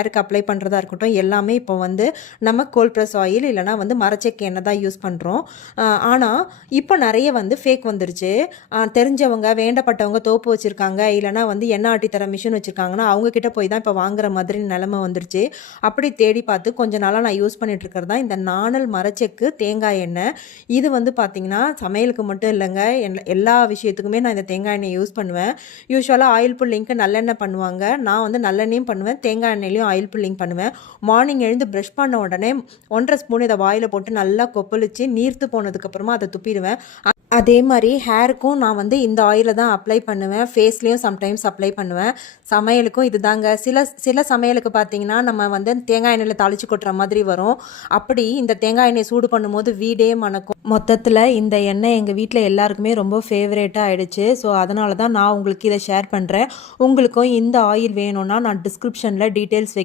ஹேருக்கு அப்ளை பண்ணுறதா இருக்கட்டும் எல்லாமே இப்போ வந்து நம்ம கோல்ட் ப்ரெஸ் ஆயில் இல்லைனா வந்து மரச்செக்கு எண்ணெய் தான் யூஸ் பண்ணுறோம் ஆனால் இப்போ நிறைய வந்து ஃபேக் வந்துருச்சு. தெரிஞ்சவங்க வேண்டப்பட்டவங்க தோப்பு வச்சுருக்காங்க இல்லைனா வந்து எண்ணெய் ஆட்டி தர மிஷின் வச்சுருக்காங்கன்னா அவங்கக்கிட்ட போய் தான் இப்போ வாங்குற மாதிரி நிலமை வந்துருச்சு. அப்படி தேடி பார்த்து கொஞ்ச நாளாக நான் யூஸ் பண்ணிட்டு இருக்கிறது தான் இந்த நாணல் மரச்செக்கு தேங்காய் எண்ணெய். இது வந்து பார்த்திங்கன்னா சமையலுக்கு மட்டும் இல்லைங்க. எல்லா- எல்லா விஷயத்துக்குமே நான் இந்த தேங்காய் எண்ணெய் யூஸ் பண்ணுவேன். யூஸ்வலாக ஆயில் புல்லிங்க்கு நல்லெண்ணெய் பண்ணுவாங்க. நான் வந்து நல்லெண்ணெயும் பண்ணுவேன் தேங்காய் எண்ணெயிலையும் ஆயில் புல்லிங் பண்ணுவேன். மார்னிங் எழுந்து ப்ரஷ் பண்ண உடனே ஒன்றரை ஸ்பூன் இதை வாயில் போட்டு நல்லா கொப்பளிச்சு நீர்த்து போனதுக்கப்புறமா அதை துப்பிடுவேன். அதே மாதிரி ஹேருக்கும் நான் வந்து இந்த ஆயிலை தான் அப்ளை பண்ணுவேன். ஃபேஸ்லேயும் சம்டைம்ஸ் அப்ளை பண்ணுவேன். சமையலுக்கும் இதுதாங்க. சில சில சமையலுக்கு பார்த்தீங்கன்னா நம்ம வந்து தேங்காய் எண்ணெயில் தாளிச்சு கொட்டுற மாதிரி வரும். அப்படி இந்த தேங்காய் எண்ணெய் சூடு பண்ணும்போது வீடே மணக்கும். மொத்தத்தில் இந்த எண்ணெய் எங்கள் வீட்டில் எல்லாருக்குமே ரொம்ப ஃபேவரேட்டாக ஆகிடுச்சு ஸோ அதனால தான் நான் உங்களுக்கு இதை ஷேர் பண்ணுறேன் உங்களுக்கும் இந்த ஆயில் வேணும்னா நான் டிஸ்கிரிப்ஷனில் டீட்டெயில்ஸ் வைக்க